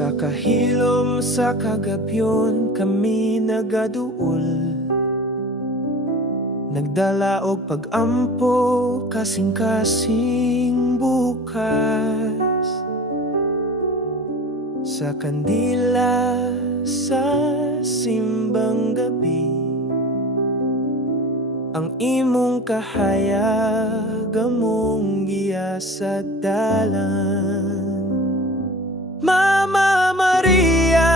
Sa kahilom sa kagabyon kami nagaduol, nagdala og pag-ampo kasing-kasing bukas. Sa kandila sa simbang gabi, ang imong kahayag among giya sa dalan. Mama Maria,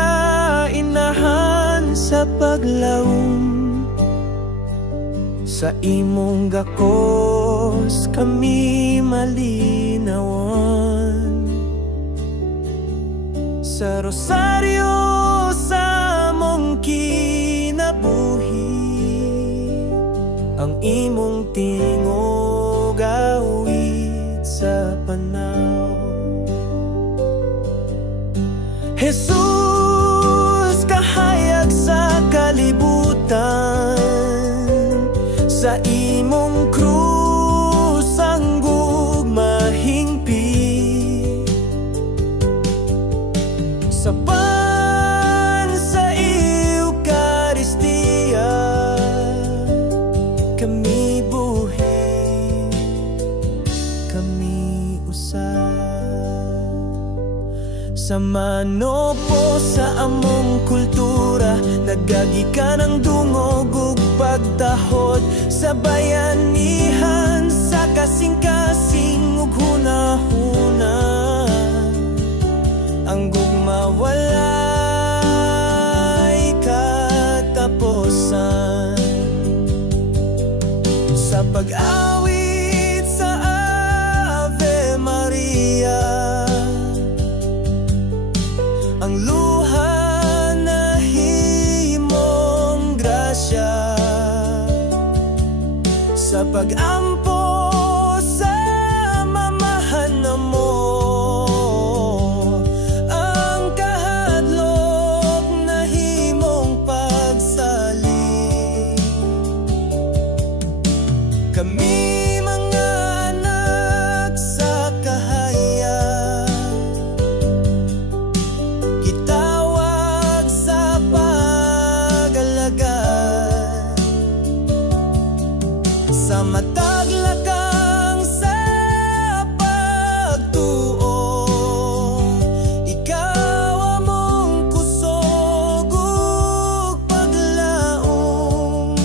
inahan sa paglaom, sa imong gakos kami malinawan. Sa rosaryo sa among kinabuhi, ang imong tingog awit sa panaw. Jesus, kahayag sa kalibutan, sa imong krus ang gugmahingpi. Sa pan sa Eucharistia, kami buhi, kami usay. Sa manopo sa among kultura, nagagikan ang dungog ug pagtahod. Sa bayanihan, sa kasing-kasing ug hunahuna, ang gugma walay katapusan. Sa pag-awit sa Ave Maria, ang luha na himong grasya. Sa pag-ampo sa mamahan mo, ang kahadlok na himong pagsalig. Kami mga anak sa kahayag, gitawag sa pag-alagad. Sa mataglagang sa pagtuo, ikaw among kusog ug paglaom.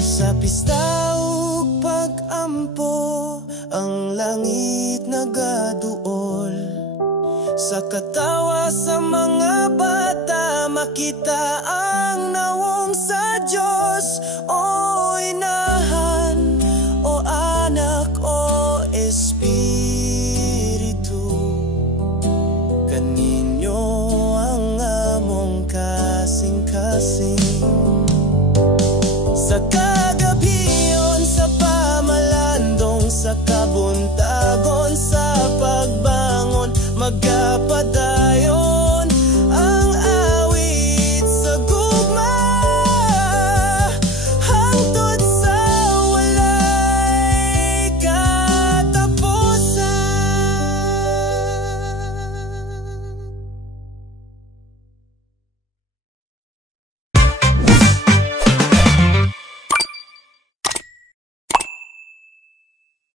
Sa pista ug pag-ampo, ang langit nagaduol. Sa katawa sa mga bata, makita ang nawong sa Diyos. O inahan, o anak, o espiritu, kaninyo ang among kasing-kasing. Sa kagabiyon, sa pamalandong, sa kabuntagon, sa pagbangon, magapat